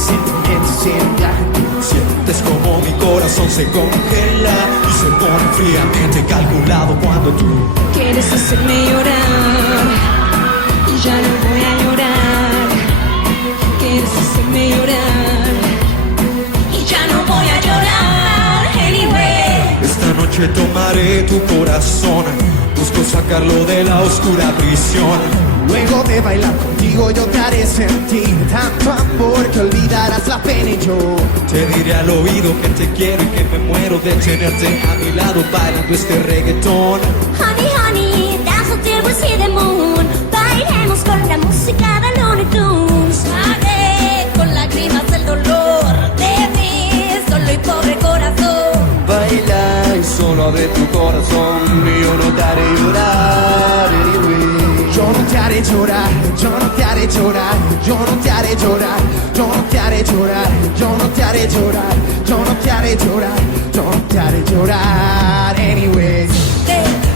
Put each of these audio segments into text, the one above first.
sentimientos en viaje. Sientes como mi corazón se congela y se pone fríamente calculado cuando tú quieres hacerme llorar y ya no voy a llorar. Quieres hacerme llorar y ya no voy a llorar. Anyway, esta noche tomaré tu corazón, busco sacarlo de la oscura prisión. Luego de bailar contigo yo te haré sentir tanto amor que olvidarás la pena y yo te diré al oído que te quiero y que me muero de tenerte a mi lado bailando este reggaetón. Honey, honey, dance until we see the moon. Bailemos con la música de Looney Tunes. Pagué con lágrimas el dolor de mi solo y pobre corazón. Baila y solo abre tu corazón y yo no te haré llorar. Anyway. Yo no te haré llorar, yo no te haré llorar, yo no te haré llorar, yo no te haré llorar, yo no te haré llorar, yo no te haré llorar, yo no te haré llorar. Anyway.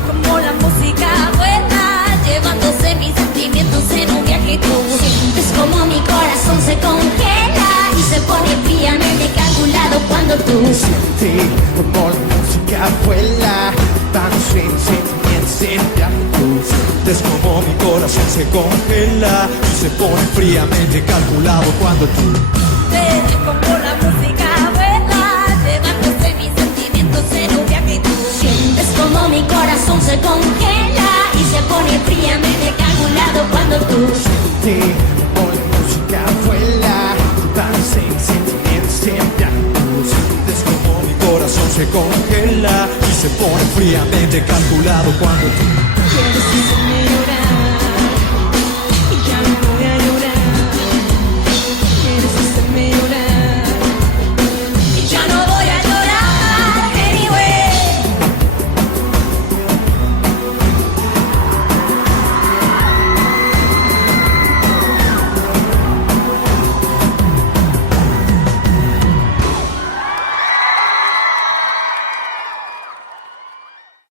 Como la música vuela, llevándose mis sentimientos en un viaje tú. Sientes como mi corazón se congela y se pone fríamente calculado cuando tú sientes como la música vuela, vamos en sentimientos en viaje tú. Sientes como mi corazón se congela y se pone fríamente calculado cuando tú como la música vuela, llevándose mis sentimientos en un viaje tú. Sientes como mi corazón se congela y se pone fríamente calculado cuando tú sientes como la música vuela, vamos en sentimientos en viaje tú. Sientes como mi corazón se congela y se pone fríamente calculado cuando tú quieres hacerme